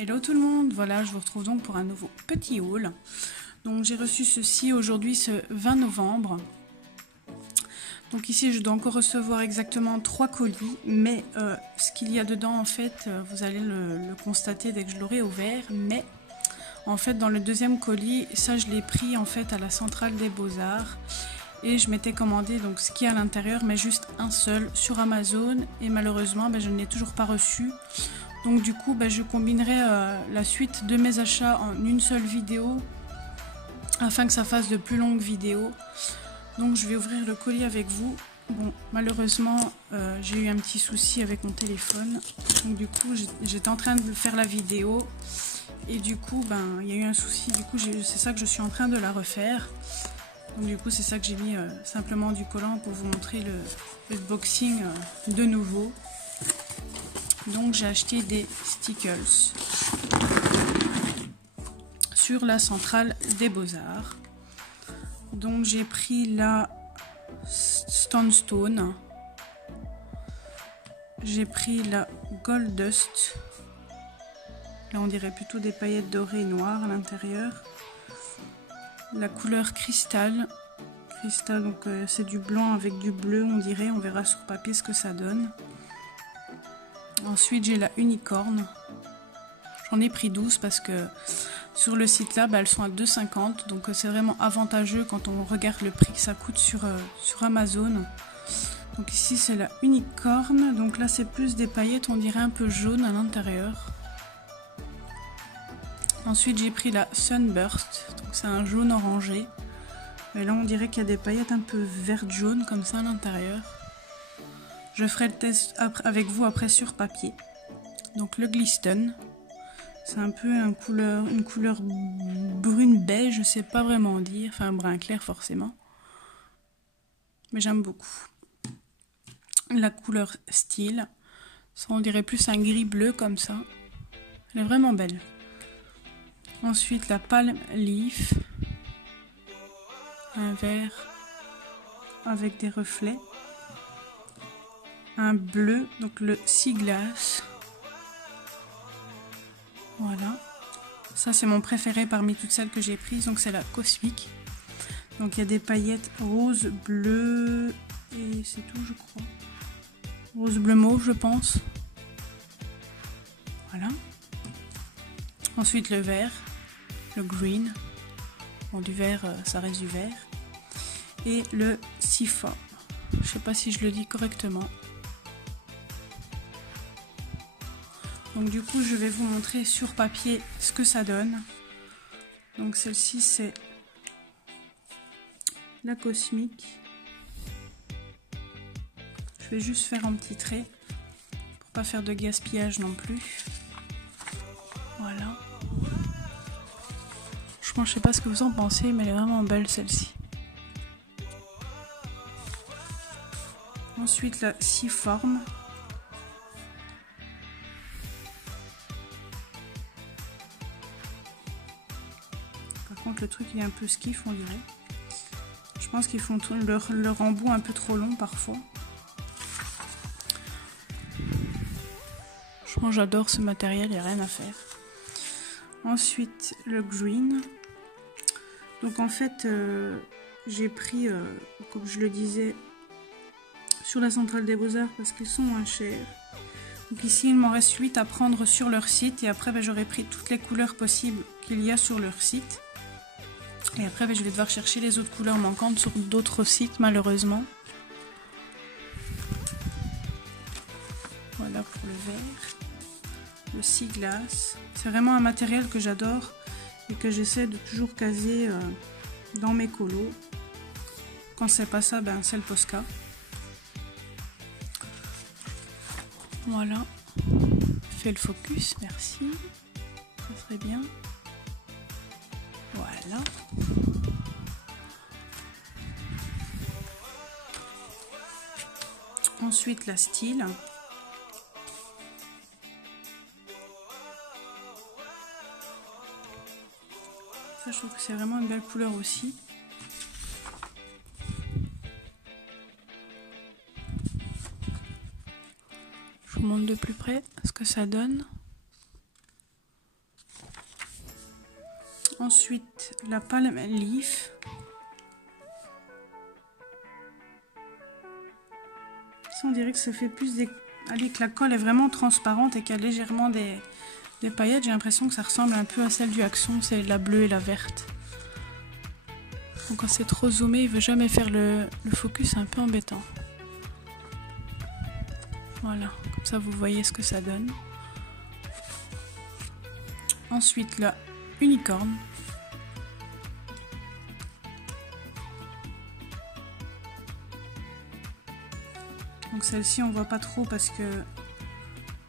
Hello tout le monde, voilà je vous retrouve donc pour un nouveau petit haul. Donc j'ai reçu ceci aujourd'hui ce 20 novembre. Donc ici je dois encore recevoir exactement 3 colis, mais ce qu'il y a dedans en fait, vous allez le constater dès que je l'aurai ouvert, mais en fait dans le deuxième colis, ça je l'ai pris en fait à la centrale des Beaux-Arts. Et je m'étais commandé donc ce qu'il y a à l'intérieur, mais juste un seul sur Amazon, et malheureusement je ne l'ai toujours pas reçu. Donc du coup je combinerai la suite de mes achats en une seule vidéo afin que ça fasse de plus longues vidéos. Donc je vais ouvrir le colis avec vous. Bon, malheureusement j'ai eu un petit souci avec mon téléphone, donc du coup j'étais en train de faire la vidéo et du coup il y a eu un souci, du coup c'est ça que je suis en train de la refaire. Donc du coup c'est ça que j'ai mis simplement du collant pour vous montrer le boxing de nouveau. Donc j'ai acheté des stickers sur la centrale des Beaux-Arts. Donc j'ai pris la Stone, j'ai pris la Gold Dust, là on dirait plutôt des paillettes dorées et noires à l'intérieur. La couleur cristal, donc c'est du blanc avec du bleu on dirait, on verra sur papier ce que ça donne. Ensuite j'ai la unicorne, j'en ai pris 12 parce que sur le site là elles sont à 2,50, donc c'est vraiment avantageux quand on regarde le prix que ça coûte sur Amazon. Donc ici c'est la unicorne, donc là c'est plus des paillettes on dirait un peu jaune à l'intérieur. Ensuite j'ai pris la Sunburst, donc c'est un jaune orangé, et là on dirait qu'il y a des paillettes un peu vert jaune comme ça à l'intérieur. Je ferai le test avec vous après sur papier. Donc le Glisten, c'est un peu une couleur brune beige, je sais pas vraiment dire, enfin brun clair forcément, mais j'aime beaucoup. La couleur Steel, ça on dirait plus un gris bleu comme ça, elle est vraiment belle. Ensuite la Palm Leaf, un vert avec des reflets. Un bleu, donc le Sea Glass. Voilà. Ça c'est mon préféré parmi toutes celles que j'ai prises, donc c'est la Cosmic. Donc il y a des paillettes rose, bleu et c'est tout je crois. Rose, bleu, mauve je pense. Voilà. Ensuite le vert, le green. Bon du vert, ça reste du vert. Et le Sifa. Je sais pas si je le dis correctement. Donc du coup je vais vous montrer sur papier ce que ça donne. Donc celle-ci c'est la Cosmic. Je vais juste faire un petit trait pour pas faire de gaspillage non plus. Voilà. Franchement je sais pas ce que vous en pensez, mais elle est vraiment belle celle-ci. Ensuite la Seaform. Par contre le truc il est un peu skiff on dirait. Je pense qu'ils font leur embout un peu trop long parfois. Franchement j'adore ce matériel, il n'y a rien à faire. Ensuite le green. Donc en fait j'ai pris comme je le disais sur la centrale des Beaux-Arts parce qu'ils sont moins chers. Donc ici il m'en reste 8 à prendre sur leur site, et après j'aurai pris toutes les couleurs possibles qu'il y a sur leur site. Et après je vais devoir chercher les autres couleurs manquantes sur d'autres sites malheureusement. Voilà pour le vert. Le Sea Glass. C'est vraiment un matériel que j'adore et que j'essaie de toujours caser dans mes colos. Quand c'est pas ça, c'est le Posca. Voilà. Fais le focus, merci. Ça serait bien. Voilà. Ensuite la Steel. Ça je trouve que c'est vraiment une belle couleur aussi. Je vous montre de plus près ce que ça donne. Ensuite, la palm leaf. Ça, on dirait que ça fait plus des... Allez, que la colle est vraiment transparente et qu'il y a légèrement des paillettes. J'ai l'impression que ça ressemble un peu à celle du Axon. C'est la bleue et la verte. Donc quand c'est trop zoomé, il veut jamais faire le focus, c'est un peu embêtant. Voilà, comme ça vous voyez ce que ça donne. Ensuite, la unicorne. Donc celle-ci on voit pas trop parce que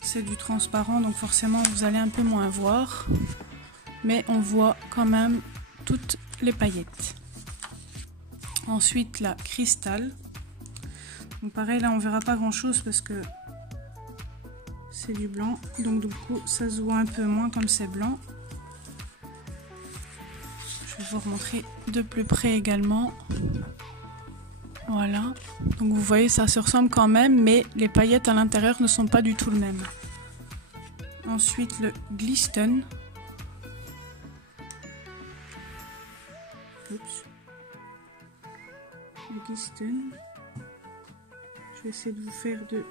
c'est du transparent, donc forcément vous allez un peu moins voir. Mais on voit quand même toutes les paillettes. Ensuite la cristal. Donc pareil, là on verra pas grand chose parce que c'est du blanc. Donc du coup ça se voit un peu moins comme c'est blanc. Je vais vous remontrer de plus près également. Voilà, donc vous voyez ça se ressemble quand même, mais les paillettes à l'intérieur ne sont pas du tout le même. Ensuite le glisten. Oups. Le glisten. Je vais essayer de vous faire de...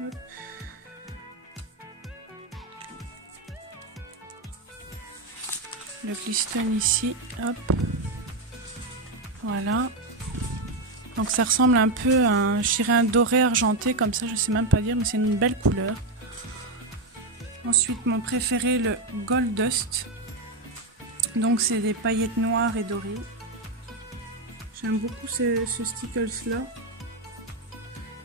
Hop. Le glisten ici, hop. Voilà. Donc ça ressemble un peu à un chirin doré argenté comme ça, je sais même pas dire, mais c'est une belle couleur. Ensuite mon préféré, le Gold Dust. Donc c'est des paillettes noires et dorées. J'aime beaucoup ce stickers là.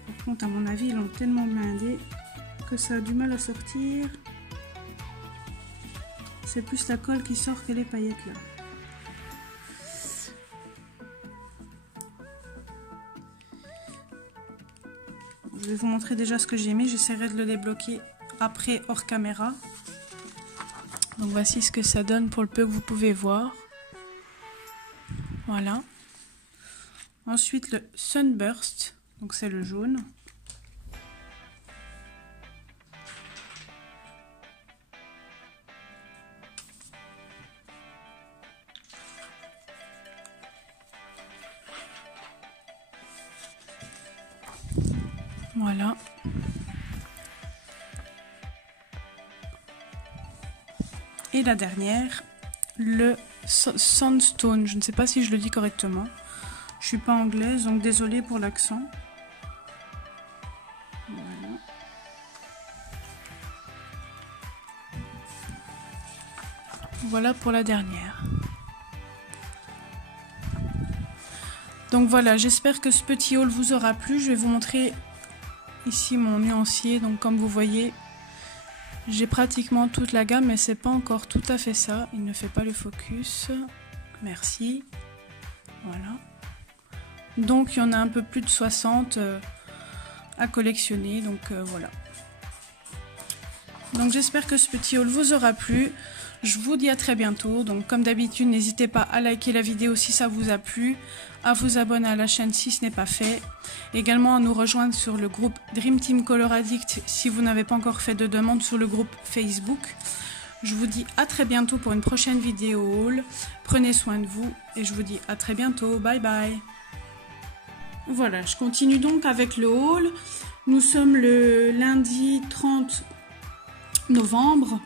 Par contre à mon avis ils l'ont tellement blindé que ça a du mal à sortir. C'est plus la colle qui sort que les paillettes là. Je vais vous montrer déjà ce que j'ai mis, j'essaierai de le débloquer après hors caméra. Donc voici ce que ça donne pour le peu que vous pouvez voir. Voilà. Ensuite le Sunburst, donc c'est le jaune. Voilà. Et la dernière, le Sandstone. Je ne sais pas si je le dis correctement. Je suis pas anglaise, donc désolée pour l'accent. Voilà. Voilà pour la dernière. Donc voilà, j'espère que ce petit haul vous aura plu. Je vais vous montrer ici mon nuancier. Donc comme vous voyez, j'ai pratiquement toute la gamme, mais c'est pas encore tout à fait ça. Il ne fait pas le focus. Merci. Voilà. Donc il y en a un peu plus de 60 à collectionner. Donc voilà. Donc j'espère que ce petit haul vous aura plu. Je vous dis à très bientôt. Donc comme d'habitude, n'hésitez pas à liker la vidéo si ça vous a plu, à vous abonner à la chaîne si ce n'est pas fait, également à nous rejoindre sur le groupe Dream Team Color Addict si vous n'avez pas encore fait de demande sur le groupe Facebook. Je vous dis à très bientôt pour une prochaine vidéo haul. Prenez soin de vous et je vous dis à très bientôt. Bye bye. Voilà, je continue donc avec le haul. Nous sommes le lundi 30 novembre.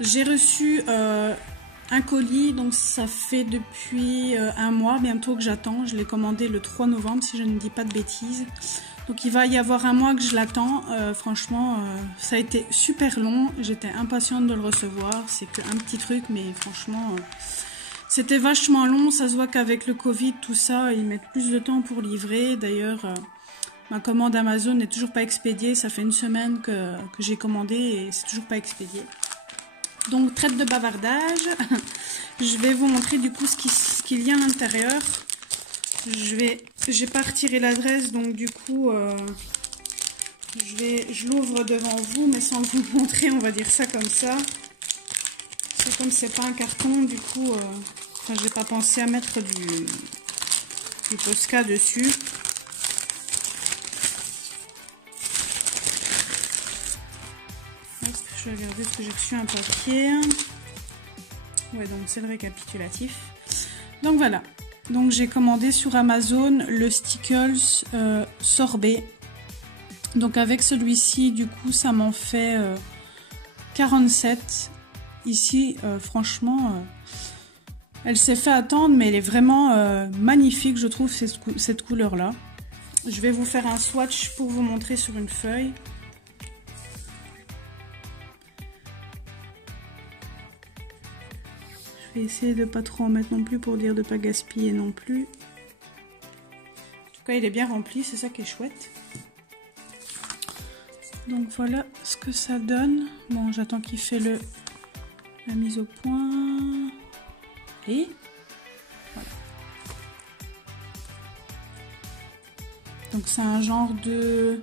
J'ai reçu un colis, donc ça fait depuis un mois bientôt que j'attends. Je l'ai commandé le 3 novembre si je ne dis pas de bêtises. Donc il va y avoir un mois que je l'attends. Franchement, ça a été super long. J'étais impatiente de le recevoir. C'est qu'un petit truc, mais franchement, c'était vachement long. Ça se voit qu'avec le Covid, tout ça, ils mettent plus de temps pour livrer. D'ailleurs, ma commande Amazon n'est toujours pas expédiée. Ça fait une semaine que j'ai commandé et c'est toujours pas expédié. Donc, trêve de bavardage, je vais vous montrer du coup ce qu'il y a à l'intérieur. J'ai pas retiré l'adresse, donc du coup, je l'ouvre devant vous, mais sans vous montrer, on va dire ça comme ça. C'est comme c'est pas un carton, du coup, j'ai pas pensé à mettre du Posca dessus. Je vais regarder ce que j'ai reçu, un papier. Ouais, donc c'est le récapitulatif. Donc voilà. Donc j'ai commandé sur Amazon le Stickles sorbet. Donc avec celui-ci, du coup, ça m'en fait 47. Ici, franchement, elle s'est fait attendre, mais elle est vraiment magnifique, je trouve, cette couleur-là. Je vais vous faire un swatch pour vous montrer sur une feuille. Je vais essayer de pas trop en mettre non plus pour dire de pas gaspiller non plus. En tout cas, il est bien rempli, c'est ça qui est chouette. Donc voilà ce que ça donne. Bon, j'attends qu'il fait la mise au point. Et voilà. Donc c'est un genre de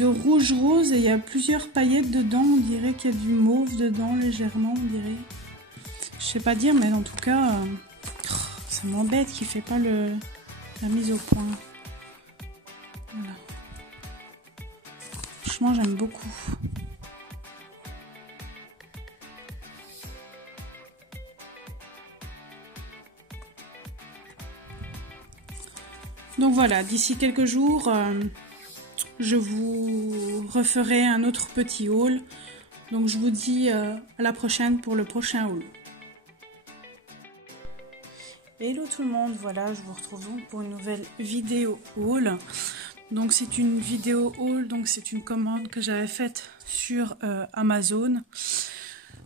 rouge rose et il y a plusieurs paillettes dedans. On dirait qu'il y a du mauve dedans légèrement, on dirait. Je sais pas dire, mais en tout cas, ça m'embête qu'il fait pas la mise au point. Voilà. Franchement, j'aime beaucoup. Donc voilà, d'ici quelques jours, je vous referai un autre petit haul. Donc je vous dis à la prochaine pour le prochain haul. Hello tout le monde, voilà, je vous retrouve donc pour une nouvelle vidéo haul. Donc c'est une vidéo haul, donc c'est une commande que j'avais faite sur Amazon.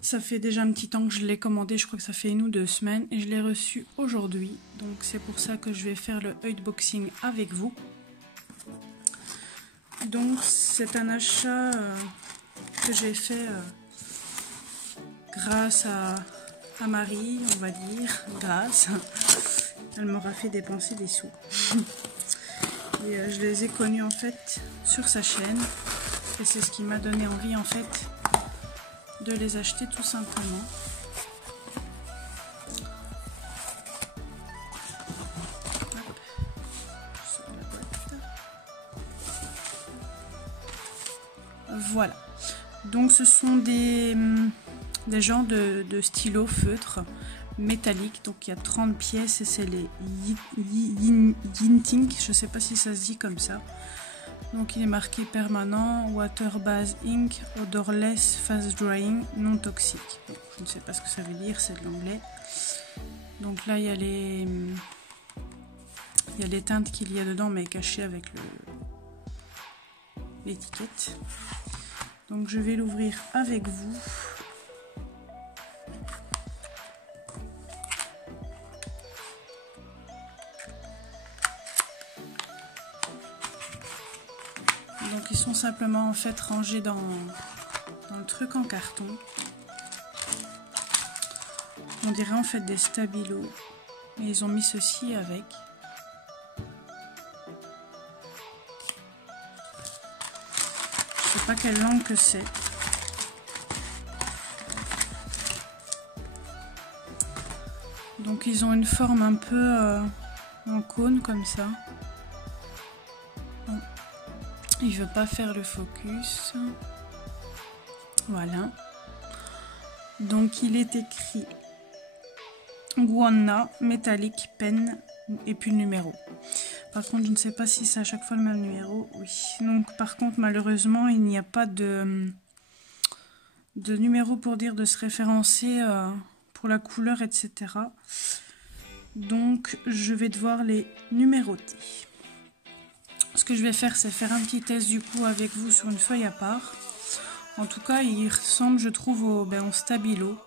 Ça fait déjà un petit temps que je l'ai commandé, je crois que ça fait 1 ou 2 semaines et je l'ai reçu aujourd'hui. Donc c'est pour ça que je vais faire le unboxing avec vous. Donc c'est un achat que j'ai fait grâce à Marie, on va dire, grâce. Elle m'aura fait dépenser des sous. Et je les ai connus en fait sur sa chaîne. Et c'est ce qui m'a donné envie en fait de les acheter tout simplement. Voilà. Donc ce sont des genres de stylos feutres métalliques. Donc il y a 30 pièces et c'est les Yintink. Je ne sais pas si ça se dit comme ça. Donc il est marqué permanent, water base ink, odorless, fast drying, non toxique. Donc, je ne sais pas ce que ça veut dire, c'est de l'anglais. Donc là il y a les teintes qu'il y a dedans mais cachées avec l'étiquette. Donc je vais l'ouvrir avec vous. Donc ils sont simplement en fait rangés dans le truc en carton. On dirait en fait des stabilos. Et ils ont mis ceci avec. Je sais pas quelle langue que c'est. Donc ils ont une forme un peu en cône comme ça. Bon. Il veut pas faire le focus. Voilà. Donc il est écrit Guanna, métallique, pen et puis le numéro. Par contre, je ne sais pas si c'est à chaque fois le même numéro. Oui. Donc par contre, malheureusement, il n'y a pas de numéro pour dire de se référencer pour la couleur, etc. Donc je vais devoir les numéroter. Ce que je vais faire, c'est faire un petit test du coup avec vous sur une feuille à part. En tout cas, il ressemble, je trouve, au stabilo.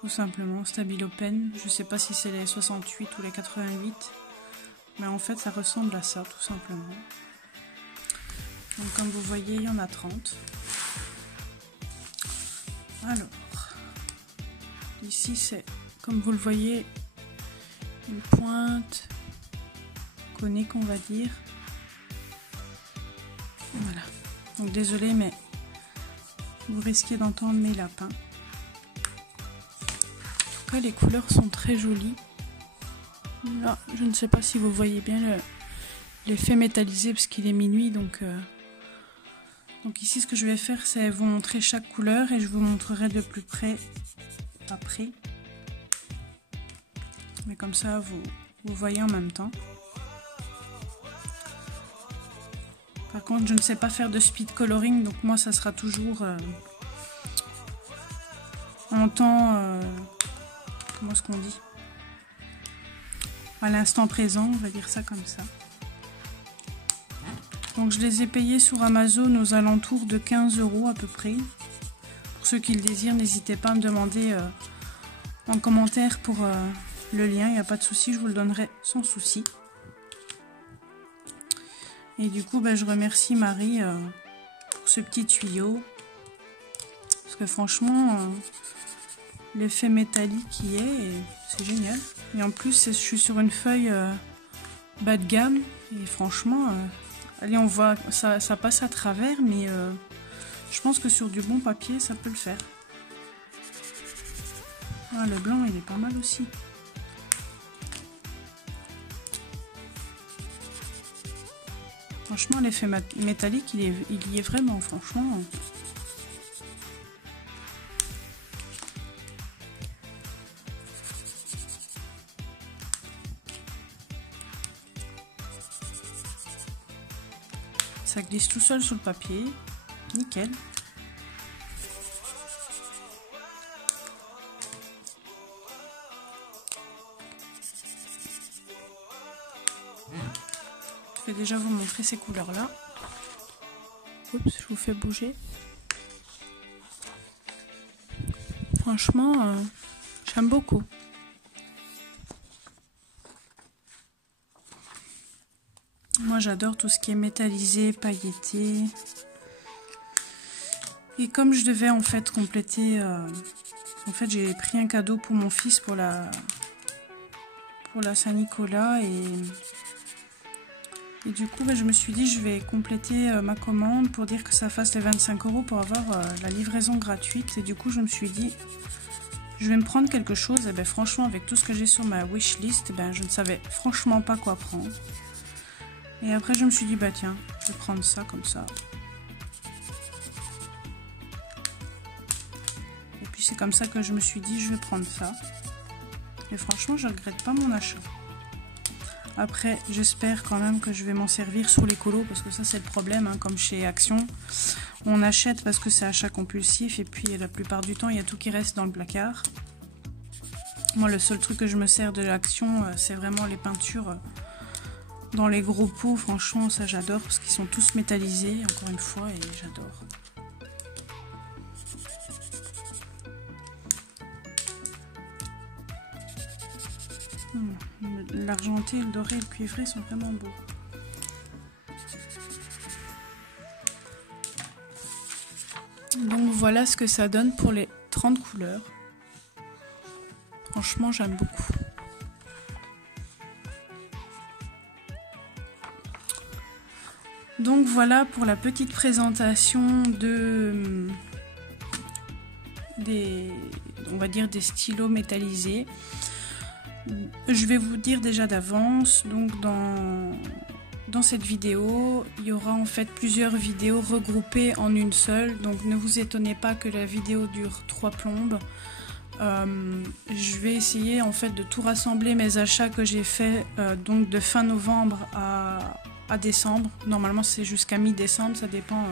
Tout simplement, stabilo pen. Je ne sais pas si c'est les 68 ou les 88. Mais en fait, ça ressemble à ça, tout simplement. Donc comme vous voyez, il y en a 30. Alors, ici c'est, comme vous le voyez, une pointe conique, on va dire. Voilà. Donc désolé, mais vous risquez d'entendre mes lapins. En tout cas, les couleurs sont très jolies. Là, je ne sais pas si vous voyez bien l'effet métallisé parce qu'il est minuit. Donc ici, ce que je vais faire, c'est vous montrer chaque couleur et je vous montrerai de plus près après. mais comme ça vous voyez en même temps. Par contre, je ne sais pas faire de speed coloring, donc moi ça sera toujours en temps, comment est-ce qu'on dit, à l'instant présent, on va dire ça comme ça. Donc je les ai payés sur Amazon aux alentours de 15 € à peu près. Pour ceux qui le désirent, n'hésitez pas à me demander en commentaire pour le lien, il n'y a pas de souci, je vous le donnerai sans souci. Et du coup, je remercie Marie pour ce petit tuyau. Parce que franchement, l'effet métallique qui est, c'est génial. Et en plus, je suis sur une feuille bas de gamme. Et franchement, allez, on voit, ça passe à travers, mais je pense que sur du bon papier, ça peut le faire. Ah, le blanc, il est pas mal aussi. Franchement, l'effet métallique, il y est vraiment, franchement. Ça glisse tout seul sur le papier. Nickel. Je vais déjà vous montrer ces couleurs-là. Oups, je vous fais bouger. Franchement, j'aime beaucoup. Moi, j'adore tout ce qui est métallisé, pailleté. Et comme je devais en fait compléter... en fait, j'ai pris un cadeau pour mon fils pour la Saint-Nicolas et du coup, je me suis dit je vais compléter ma commande pour dire que ça fasse les 25 € pour avoir la livraison gratuite. Et du coup, je me suis dit je vais me prendre quelque chose. Et franchement, avec tout ce que j'ai sur ma wishlist, je ne savais franchement pas quoi prendre. Et après, je me suis dit tiens, je vais prendre ça comme ça. Et puis c'est comme ça que je me suis dit je vais prendre ça. Et franchement, je ne regrette pas mon achat. Après, j'espère quand même que je vais m'en servir sur les colos, parce que ça c'est le problème, comme chez Action. On achète parce que c'est achat compulsif, et puis la plupart du temps, il y a tout qui reste dans le placard. Moi, le seul truc que je me sers de l'Action, c'est vraiment les peintures dans les gros pots. Franchement, ça j'adore, parce qu'ils sont tous métallisés, encore une fois, et j'adore. L'argenté, le doré et le cuivré sont vraiment beaux. Donc voilà ce que ça donne pour les 30 couleurs. Franchement, j'aime beaucoup. Donc voilà pour la petite présentation on va dire des stylos métallisés. Je vais vous dire déjà d'avance, donc dans cette vidéo, il y aura en fait plusieurs vidéos regroupées en une seule. Donc ne vous étonnez pas que la vidéo dure 3 plombes. Je vais essayer en fait de tout rassembler mes achats que j'ai fait donc de fin novembre à décembre. Normalement c'est jusqu'à mi-décembre, ça dépend.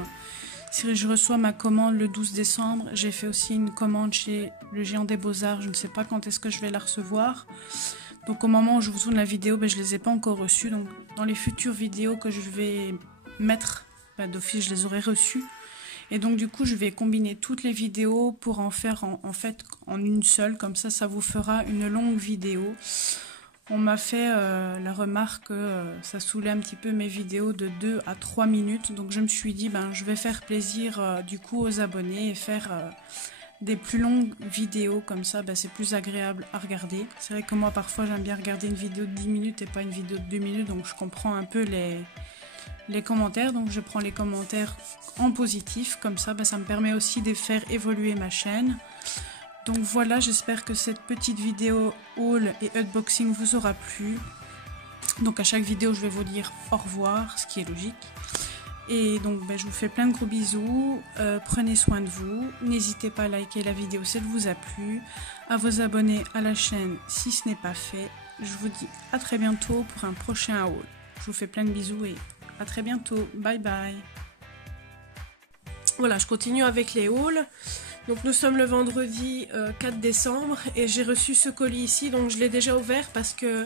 Si je reçois ma commande le 12 décembre, j'ai fait aussi une commande chez le Géant des Beaux-Arts, je ne sais pas quand est-ce que je vais la recevoir. Donc au moment où je vous tourne la vidéo, je ne les ai pas encore reçues. Donc dans les futures vidéos que je vais mettre, d'office je les aurai reçues. Et donc du coup je vais combiner toutes les vidéos pour en faire en fait en une seule, comme ça ça vous fera une longue vidéo. On m'a fait la remarque que ça saoulait un petit peu mes vidéos de 2 à 3 minutes. Donc je me suis dit, je vais faire plaisir du coup aux abonnés et faire des plus longues vidéos. Comme ça, c'est plus agréable à regarder. C'est vrai que moi, parfois, j'aime bien regarder une vidéo de 10 minutes et pas une vidéo de 2 minutes. Donc je comprends un peu les commentaires. Donc je prends les commentaires en positif. Comme ça, ça me permet aussi de faire évoluer ma chaîne. Donc voilà, j'espère que cette petite vidéo haul et unboxing vous aura plu. Donc à chaque vidéo, je vais vous dire au revoir, ce qui est logique. Et donc je vous fais plein de gros bisous, prenez soin de vous. N'hésitez pas à liker la vidéo si elle vous a plu, à vous abonner à la chaîne si ce n'est pas fait. je vous dis à très bientôt pour un prochain haul. Je vous fais plein de bisous et à très bientôt. Bye bye. Voilà, je continue avec les hauls. Donc nous sommes le vendredi 4 décembre et j'ai reçu ce colis ici. Donc je l'ai déjà ouvert parce que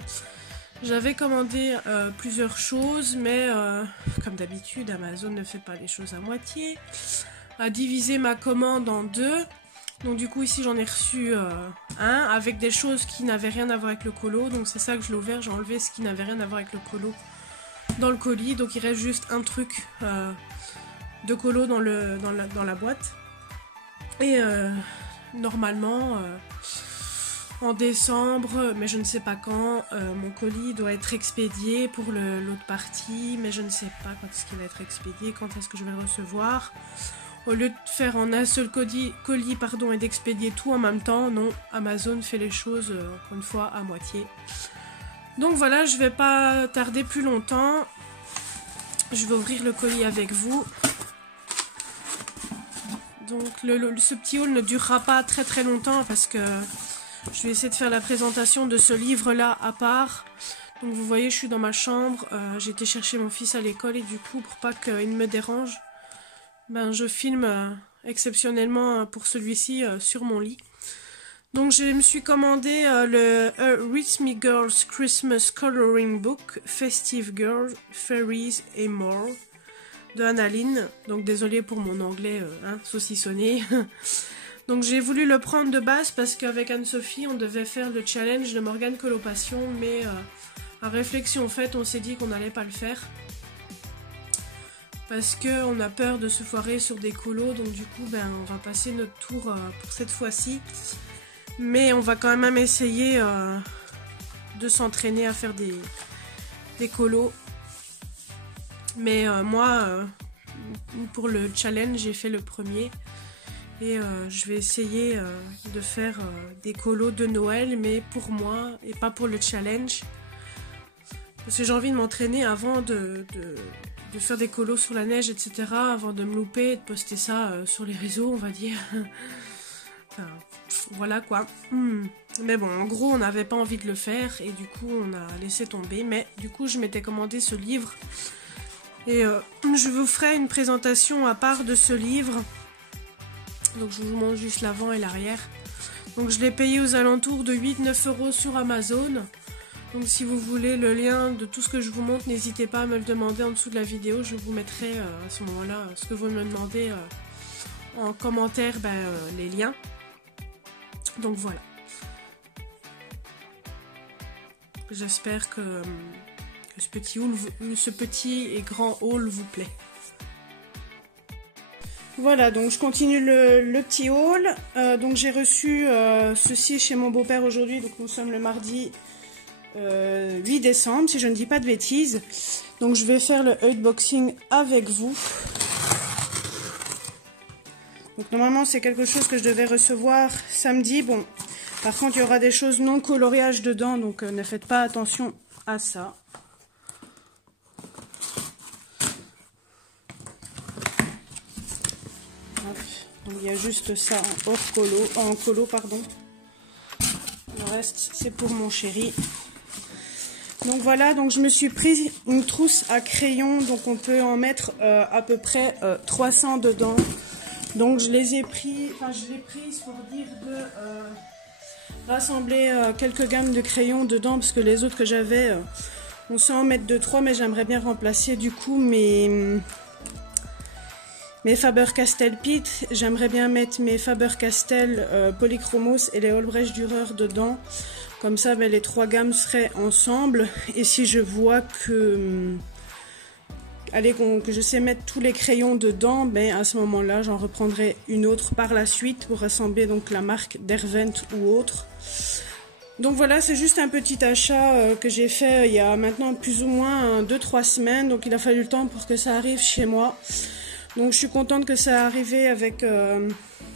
j'avais commandé plusieurs choses, mais comme d'habitude, Amazon ne fait pas les choses à moitié. A divisé ma commande en deux. Donc du coup ici j'en ai reçu un avec des choses qui n'avaient rien à voir avec le colo. Donc c'est ça que je l'ai ouvert, j'ai enlevé ce qui n'avait rien à voir avec le colo dans le colis. Donc il reste juste un truc de colo dans la boîte. Et normalement en décembre, mais je ne sais pas quand, mon colis doit être expédié pour l'autre partie, mais je ne sais pas quand est-ce qu'il va être expédié, quand est-ce que je vais le recevoir. Au lieu de faire en un seul colis et d'expédier tout en même temps, non, Amazon fait les choses, encore une fois, à moitié. Donc voilà, je ne vais pas tarder plus longtemps. Je vais ouvrir le colis avec vous. Donc ce petit haul ne durera pas très très longtemps parce que je vais essayer de faire la présentation de ce livre-là à part. Donc vous voyez, je suis dans ma chambre. J'ai été chercher mon fils à l'école et du coup, pour pas qu'il me dérange, ben, je filme exceptionnellement pour celui-ci sur mon lit. Donc je me suis commandé le Read Me Girls Christmas Coloring Book Festive Girls, Fairies and More de Annaline. Donc désolée pour mon anglais saucissonné. Donc j'ai voulu le prendre de base parce qu'avec Anne-Sophie on devait faire le challenge de Morgane Colopassion, mais à réflexion faite on s'est dit qu'on n'allait pas le faire. Parce qu'on a peur de se foirer sur des colos, donc du coup ben, on va passer notre tour pour cette fois-ci. Mais on va quand même essayer de s'entraîner à faire des colos. Mais moi, pour le challenge, j'ai fait le premier. Et je vais essayer de faire des colos de Noël, mais pour moi et pas pour le challenge. Parce que j'ai envie de m'entraîner avant de faire des colos sur la neige, etc. Avant de me louper et de poster ça sur les réseaux, on va dire. Enfin, voilà quoi. Mais bon, en gros, on n'avait pas envie de le faire et du coup, on a laissé tomber. Mais du coup, je m'étais commandé ce livre. Et je vous ferai une présentation à part de ce livre. Donc, je vous montre juste l'avant et l'arrière. Donc, je l'ai payé aux alentours de 8-9 € sur Amazon. Donc si vous voulez le lien de tout ce que je vous montre, n'hésitez pas à me le demander en dessous de la vidéo. Je vous mettrai à ce moment-là ce que vous me demandez en commentaire, les liens. Donc voilà. J'espère que ce petit et grand haul vous plaît. Voilà, donc je continue le petit haul. Donc j'ai reçu ceci chez mon beau-père aujourd'hui. Donc nous sommes le mardi 8 décembre, si je ne dis pas de bêtises. Donc je vais faire le unboxing avec vous. Donc normalement c'est quelque chose que je devais recevoir samedi. Bon, par contre il y aura des choses non coloriage dedans, donc ne faites pas attention à ça. Donc il y a juste ça en colo, pardon. Le reste c'est pour mon chéri. Donc voilà, donc je me suis pris une trousse à crayons, donc on peut en mettre à peu près 300 dedans. Donc je l'ai prise pour dire de rassembler quelques gammes de crayons dedans, parce que les autres que j'avais, on sait en mettre 2-3, mais j'aimerais bien remplacer du coup mes Faber-Castell Pitt. J'aimerais bien mettre mes Faber-Castell Polychromos et les Albrecht Dürer dedans. Comme ça, les trois gammes seraient ensemble. Et si je vois que je sais mettre tous les crayons dedans, à ce moment-là, j'en reprendrai une autre par la suite pour rassembler donc la marque Derwent ou autre. Donc voilà, c'est juste un petit achat que j'ai fait il y a maintenant plus ou moins 2-3 semaines. Donc il a fallu le temps pour que ça arrive chez moi. Donc je suis contente que ça a arrivé avec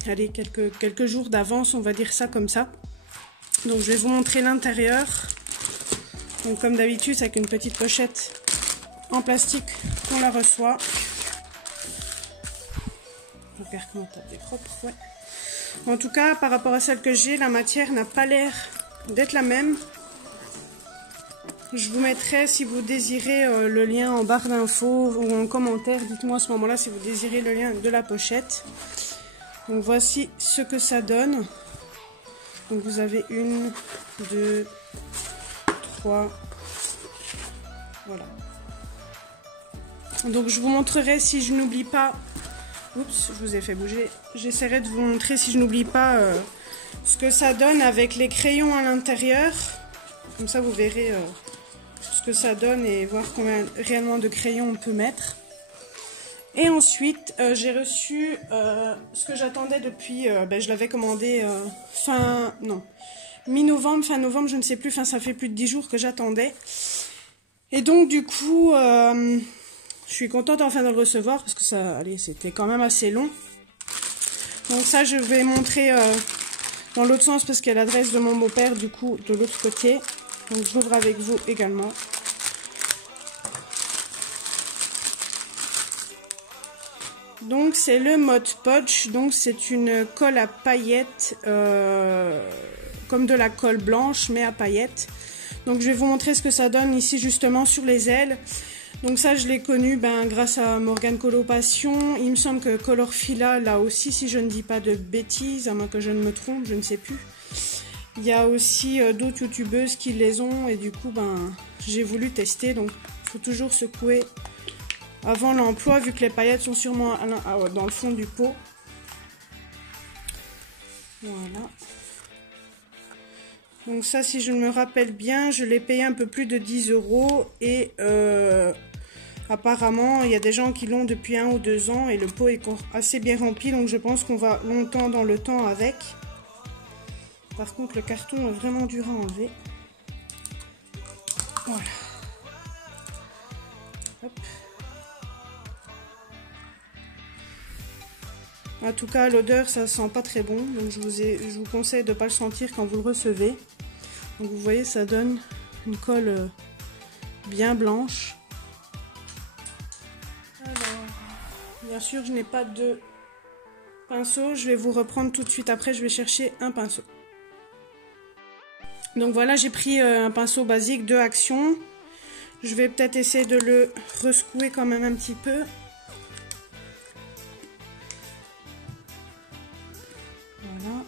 quelques jours d'avance, on va dire ça comme ça. Donc je vais vous montrer l'intérieur. Donc comme d'habitude, c'est avec une petite pochette en plastique qu'on la reçoit. Regarde comment elle est propre, ouais. En tout cas, par rapport à celle que j'ai, la matière n'a pas l'air d'être la même. Je vous mettrai, si vous désirez, le lien en barre d'infos ou en commentaire. Dites-moi à ce moment-là si vous désirez le lien de la pochette. Donc voici ce que ça donne. Donc vous avez 1, 2, 3. Voilà. Donc je vous montrerai si je n'oublie pas. Oups, je vous ai fait bouger. J'essaierai de vous montrer si je n'oublie pas ce que ça donne avec les crayons à l'intérieur. Comme ça vous verrez ce que ça donne et voir combien réellement de crayons on peut mettre. Et ensuite j'ai reçu ce que j'attendais depuis, je l'avais commandé mi-novembre, fin novembre, je ne sais plus, ça fait plus de 10 jours que j'attendais. Et donc du coup, je suis contente enfin de le recevoir parce que ça, allez, c'était quand même assez long. Donc ça je vais montrer dans l'autre sens parce qu'il y a l'adresse de mon beau-père du coup de l'autre côté. Donc je l'ouvre avec vous également. Donc c'est le Mod Podge, donc c'est une colle à paillettes, comme de la colle blanche mais à paillettes. Donc je vais vous montrer ce que ça donne ici justement sur les ailes. Donc ça je l'ai connu grâce à Morgane Coloration. Il me semble que Colorfila là aussi, si je ne dis pas de bêtises, à moins que je ne me trompe, je ne sais plus. Il y a aussi d'autres youtubeuses qui les ont et du coup j'ai voulu tester. Donc il faut toujours secouer avant l'emploi vu que les paillettes sont sûrement dans le fond du pot. Voilà. Donc ça, si je me rappelle bien, je l'ai payé un peu plus de 10 € et apparemment il y a des gens qui l'ont depuis 1 ou 2 ans et le pot est assez bien rempli, donc je pense qu'on va longtemps dans le temps avec. Par contre le carton est vraiment dur à enlever. Voilà. Hop. En tout cas l'odeur ça sent pas très bon, donc je vous conseille de ne pas le sentir quand vous le recevez. Donc vous voyez ça donne une colle bien blanche. Alors, bien sûr je n'ai pas de pinceau, je vais vous reprendre tout de suite après, je vais chercher un pinceau. Donc voilà, j'ai pris un pinceau basique de Action. Je vais peut-être essayer de le resecouer quand même un petit peu. Voilà.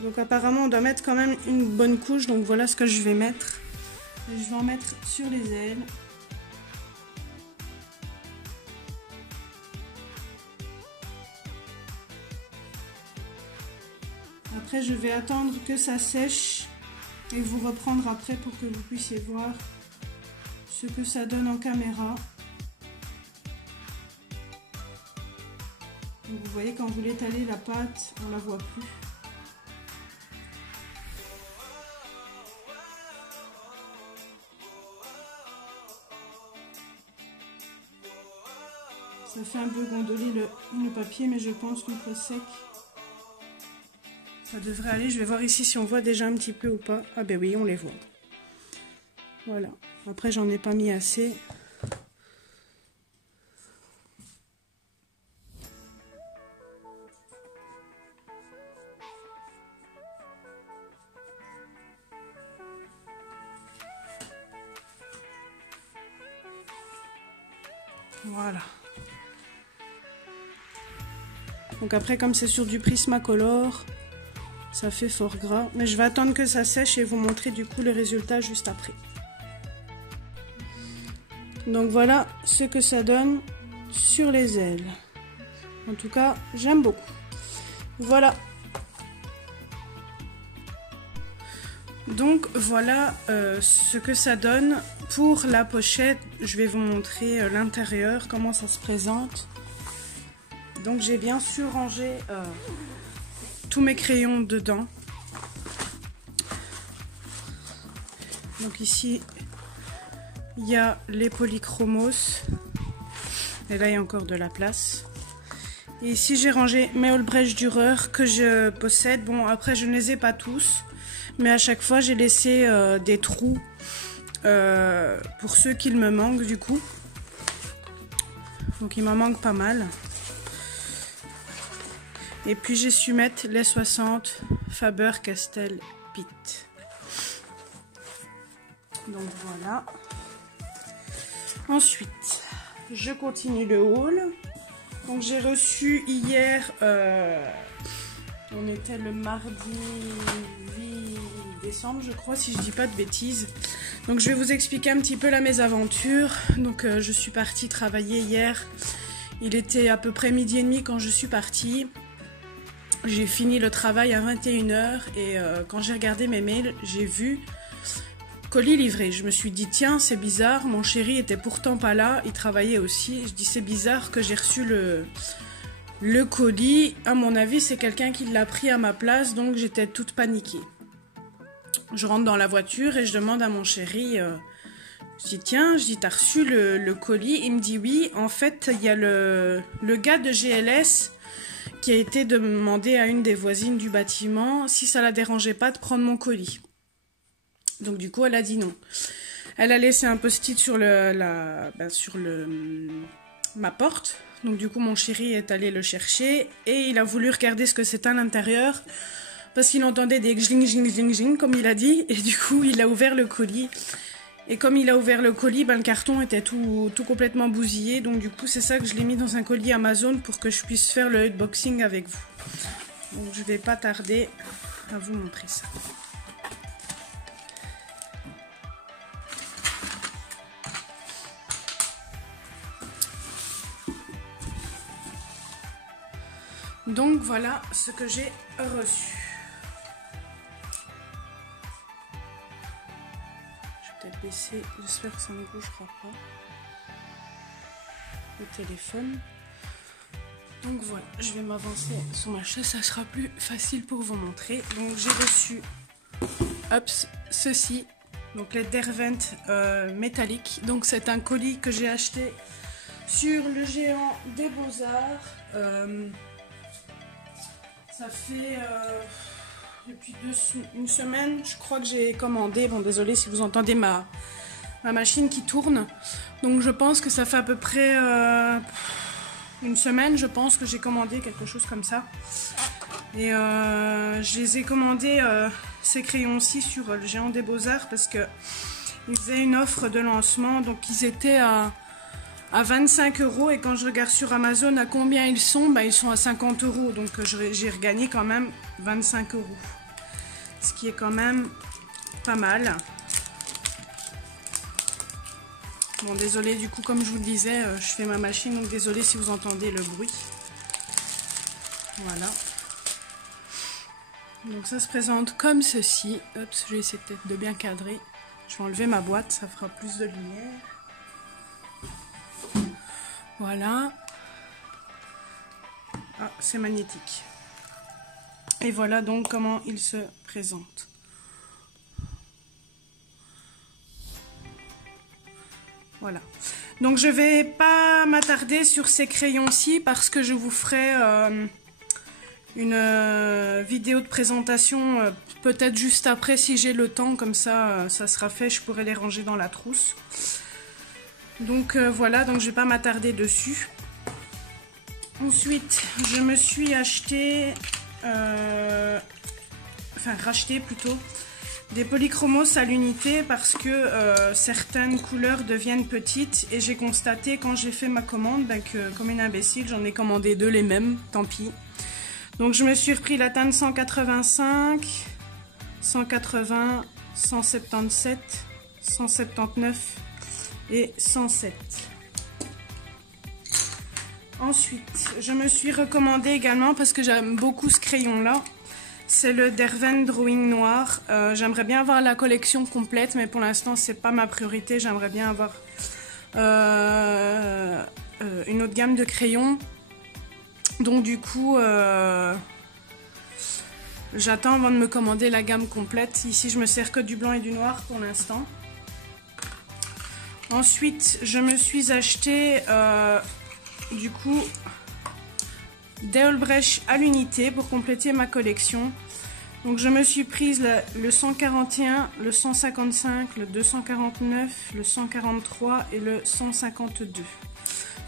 Donc apparemment on doit mettre quand même une bonne couche, donc voilà ce que je vais mettre. Et je vais en mettre sur les ailes. Après je vais attendre que ça sèche et vous reprendre après pour que vous puissiez voir ce que ça donne en caméra. Donc vous voyez quand vous l'étalez la pâte, on la voit plus. Ça fait un peu gondoler le papier, mais je pense qu'une fois sec, ça devrait aller. Je vais voir ici si on voit déjà un petit peu ou pas. Ah ben oui, on les voit. Voilà. Après, j'en ai pas mis assez. Voilà. Donc après, comme c'est sur du Prismacolor, ça fait fort gras. Mais je vais attendre que ça sèche et vous montrer du coup le résultat juste après. Donc voilà ce que ça donne sur les ailes. En tout cas, j'aime beaucoup. Voilà. Donc voilà ce que ça donne pour la pochette. Je vais vous montrer l'intérieur, comment ça se présente. Donc j'ai bien sûr rangé tous mes crayons dedans. Donc ici il y a les polychromos et là il y a encore de la place. Et ici j'ai rangé mes Albrecht Dürer que je possède. Bon après je ne les ai pas tous, mais à chaque fois j'ai laissé des trous pour ceux qui me manquent du coup. Donc il m'en manque pas mal. Et puis j'ai su mettre les 60 Faber-Castell Pete. Donc voilà. Ensuite, je continue le haul. Donc j'ai reçu hier, on était le mardi 8 décembre je crois, si je dis pas de bêtises. Donc je vais vous expliquer un petit peu la mésaventure. Donc je suis partie travailler hier. Il était à peu près 12h30 quand je suis partie. J'ai fini le travail à 21h et quand j'ai regardé mes mails, j'ai vu colis livré. Je me suis dit tiens, c'est bizarre, mon chéri était pourtant pas là, il travaillait aussi. Je dis c'est bizarre que j'ai reçu le colis. À mon avis, c'est quelqu'un qui l'a pris à ma place, donc j'étais toute paniquée. Je rentre dans la voiture et je demande à mon chéri, je dis tiens, je dis t'as reçu le colis? Il me dit oui, en fait il y a le gars de GLS qui a été demander à une des voisines du bâtiment si ça la dérangeait pas de prendre mon colis. Donc du coup elle a dit non. Elle a laissé un post-it sur ma porte. Donc du coup mon chéri est allé le chercher et il a voulu regarder ce que c'était à l'intérieur parce qu'il entendait des gling gling gling gling comme il a dit, et du coup il a ouvert le colis. Et comme il a ouvert le colis, le carton était tout complètement bousillé. Donc du coup, c'est ça que je l'ai mis dans un colis Amazon pour que je puisse faire le unboxing avec vous. Donc je vais pas tarder à vous montrer ça. Donc voilà ce que j'ai reçu. Baisser, j'espère que ça ne bougera pas le téléphone. Donc voilà, je vais m'avancer sur ma chaise, ça sera plus facile pour vous montrer. Donc j'ai reçu ceci, donc les Derwent métalliques. Donc c'est un colis que j'ai acheté sur le géant des Beaux-Arts. Ça fait depuis une semaine, je crois que j'ai commandé. Bon, désolé si vous entendez ma machine qui tourne. Donc je pense que ça fait à peu près une semaine, je pense que j'ai commandé quelque chose comme ça. Et je les ai commandés, ces crayons-ci, sur le géant des Beaux-Arts parce que ils faisaient une offre de lancement. Donc ils étaient à 25 € et quand je regarde sur Amazon à combien ils sont, ils sont à 50 €. Donc j'ai regagné quand même 25 €. Ce qui est quand même pas mal. Bon, désolé, du coup, comme je vous le disais, je fais ma machine, donc désolé si vous entendez le bruit. Voilà. Donc ça se présente comme ceci. Hop, je vais essayer peut-être de bien cadrer. Je vais enlever ma boîte, ça fera plus de lumière. Voilà. Ah, c'est magnétique. Et voilà donc comment il se présente. Voilà. Donc je vais pas m'attarder sur ces crayons-ci parce que je vous ferai une vidéo de présentation peut-être juste après si j'ai le temps, comme ça ça sera fait, je pourrai les ranger dans la trousse. Donc voilà, donc je vais pas m'attarder dessus. Ensuite, je me suis acheté, racheté plutôt, des polychromos à l'unité parce que certaines couleurs deviennent petites et j'ai constaté quand j'ai fait ma commande que comme une imbécile, j'en ai commandé deux les mêmes, tant pis. Donc je me suis repris la teinte 185, 180, 177, 179 et 107. Ensuite, je me suis recommandé également parce que j'aime beaucoup ce crayon-là. C'est le Derwent Drawing Noir. J'aimerais bien avoir la collection complète, mais pour l'instant, c'est pas ma priorité. J'aimerais bien avoir une autre gamme de crayons. Donc du coup, j'attends avant de me commander la gamme complète. Ici, je me sers que du blanc et du noir pour l'instant. Ensuite, je me suis acheté du coup des Olbrech à l'unité pour compléter ma collection. Donc je me suis prise le 141, le 155, le 249, le 143 et le 152.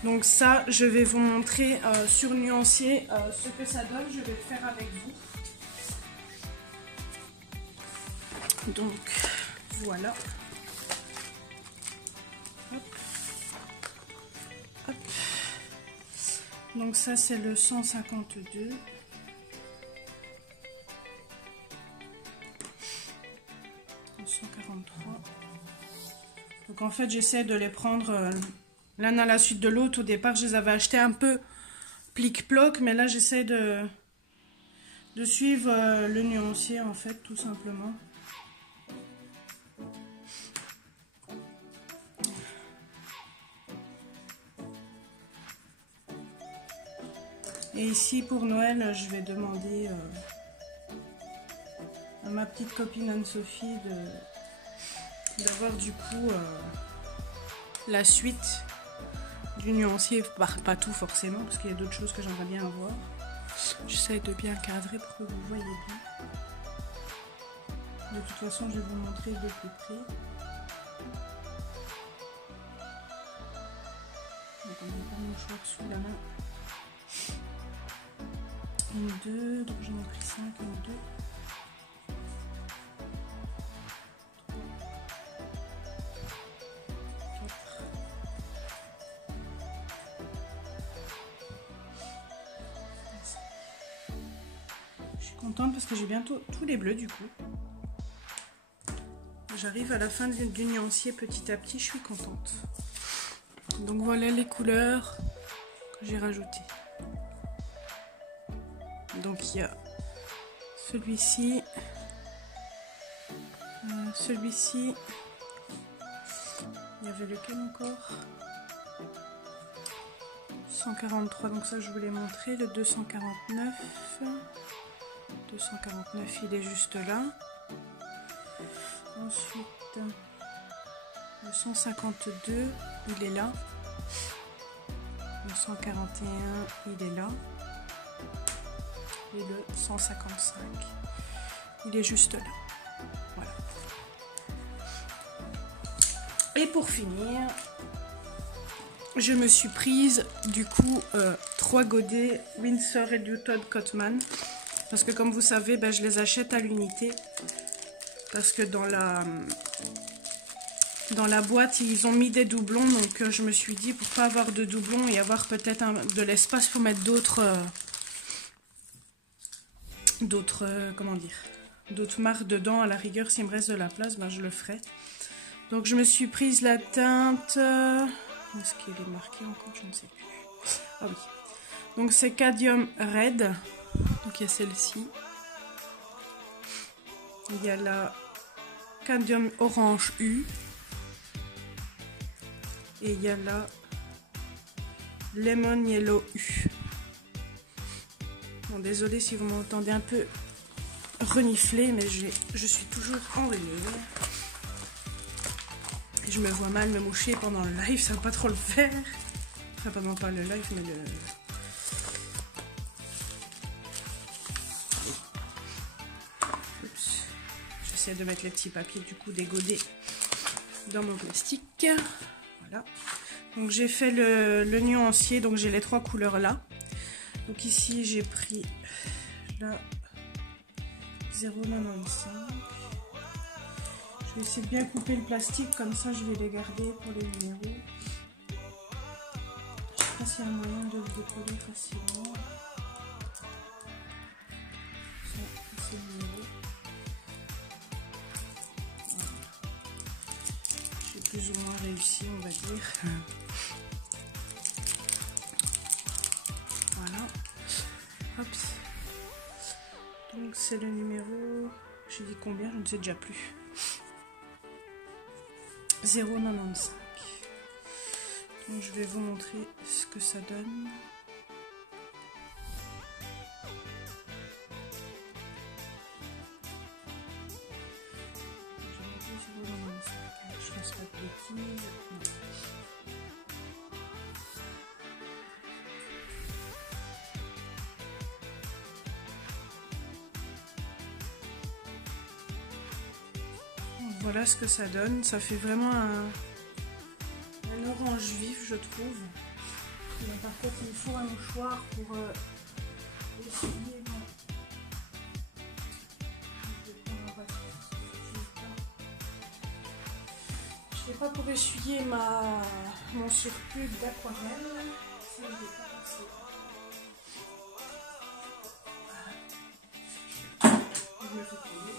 Donc ça, je vais vous montrer sur Nuancier ce que ça donne. Je vais le faire avec vous. Donc voilà. Hop. Hop. Donc ça c'est le 152. Le 143. Donc en fait j'essaie de les prendre l'un à la suite de l'autre. Au départ je les avais achetés un peu plic-ploc, mais là j'essaie de suivre le nuancier en fait, tout simplement. Et ici pour Noël, je vais demander à ma petite copine Anne-Sophie d'avoir du coup la suite du nuancier, pas tout forcément, parce qu'il y a d'autres choses que j'aimerais bien avoir. J'essaie de bien cadrer pour que vous voyez bien. De toute façon, je vais vous montrer de plus près. Donc on met pas mon mouchoir sous la main. Une, deux, donc j'en ai pris 5, une, deux. 4. Je suis contente parce que j'ai bientôt tous les bleus du coup. J'arrive à la fin du nuancier petit à petit, je suis contente. Donc voilà les couleurs que j'ai rajoutées. Donc il y a celui-ci, celui-ci, il y avait lequel encore? 143, donc ça je voulais montrer, le 249, 249 il est juste là. Ensuite le 152 il est là, le 141 il est là. Et le 155 il est juste là. Voilà. Et pour finir, je me suis prise du coup 3 godets Winsor & Newton Cotman, parce que comme vous savez je les achète à l'unité, parce que dans la boîte ils ont mis des doublons, donc je me suis dit pour pas avoir de doublons et avoir peut-être de l'espace pour mettre d'autres comment dire, d'autres marques dedans, à la rigueur s'il me reste de la place je le ferai. Donc je me suis prise la teinte, est-ce qu'il est marqué encore, je ne sais plus. Ah oui, donc c'est Cadmium Red, donc il y a celle-ci, il y a la Cadmium Orange U et il y a la Lemon Yellow U. Bon, désolée si vous m'entendez un peu renifler, mais je suis toujours enrhumée. Je me vois mal me moucher pendant le live, ça va pas trop le faire. Enfin, pas le live, mais le... Oups. J'essaie de mettre les petits papiers du coup des godets dans mon plastique. Voilà. Donc j'ai fait le nuancier, donc j'ai les 3 couleurs là. Donc ici j'ai pris la 0,95. Je vais essayer de bien couper le plastique, comme ça je vais les garder pour les numéros. Je sais pas s'il y a un moyen de le décoller facilement. Ça, c'est le numéro. Voilà. J'ai plus ou moins réussi, on va dire. Voilà. Hop. Donc c'est le numéro, j'ai dit combien, je ne sais déjà plus. 0,95. Donc je vais vous montrer ce que ça donne. Je fasse pas de bêtises. Voilà ce que ça donne. Ça fait vraiment un orange vif, je trouve. Mais par contre, il me faut un mouchoir pour essuyer. Je vais prendre un papier. Je n'ai pas pour essuyer mon surplus d'aquarelle. Ça, je l'ai pas passé. Je me fais tomber.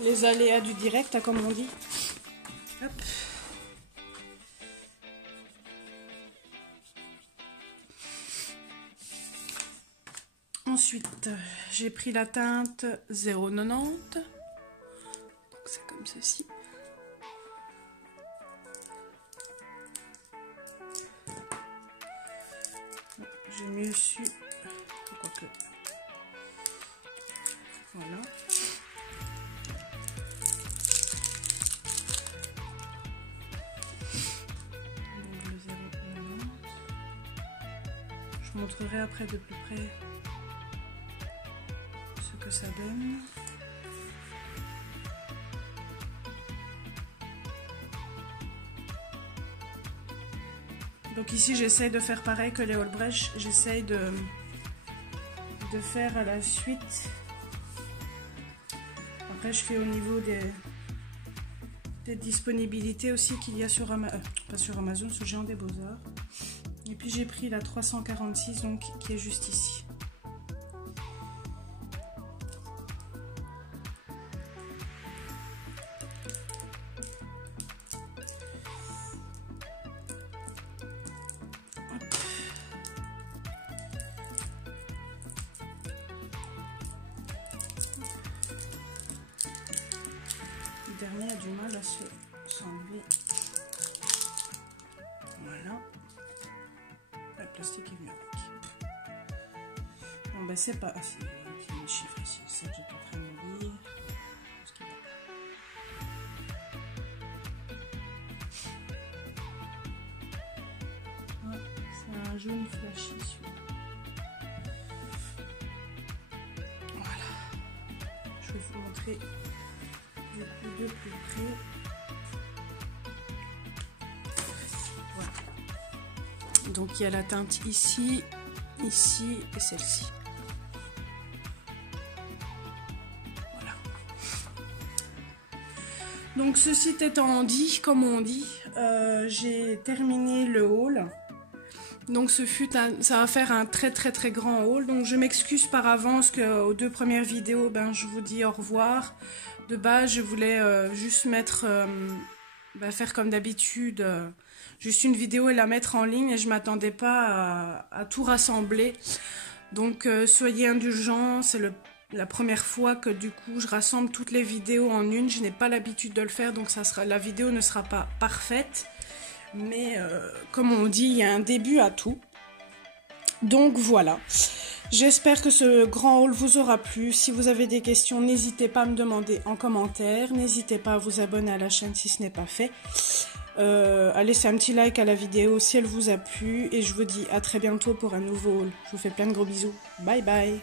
Les aléas du direct, comme on dit. Hop. Ensuite, j'ai pris la teinte 0,90. Donc c'est comme ceci. J'ai mieux su. Quoique. Voilà. Donc le 0,90. Je vous montrerai après de plus près ce que ça donne. Donc ici j'essaye de faire pareil que les Allbrecht, j'essaye de faire à la suite. Après je fais au niveau des disponibilités aussi qu'il y a sur pas sur Amazon, sur Géant des Beaux-Arts. Et puis j'ai pris la 346 donc qui est juste ici. Le dernier a du mal à s'enlever. Voilà. Le plastique est venu avec. Bon ben c'est pas... c'est les chiffres ici, c'est ça que j'étais en train de me dire. C'est un jaune flashy celui-là. Voilà. Je vais vous montrer du coup de plus près. Voilà. Donc il y a la teinte ici, ici et celle-ci. Voilà. Donc ceci étant dit, comme on dit, j'ai terminé le haul. Donc ça va faire un très grand haul. Donc je m'excuse par avance qu'aux 2 premières vidéos, je vous dis au revoir. De base, je voulais juste mettre, faire comme d'habitude, juste une vidéo et la mettre en ligne. Et je m'attendais pas à tout rassembler. Donc soyez indulgents, c'est la première fois que du coup je rassemble toutes les vidéos en une. Je n'ai pas l'habitude de le faire, donc la vidéo ne sera pas parfaite. Mais comme on dit, il y a un début à tout. Donc voilà. J'espère que ce grand haul vous aura plu. Si vous avez des questions, n'hésitez pas à me demander en commentaire. N'hésitez pas à vous abonner à la chaîne si ce n'est pas fait. À laisser un petit like à la vidéo si elle vous a plu. Et je vous dis à très bientôt pour un nouveau haul. Je vous fais plein de gros bisous. Bye bye.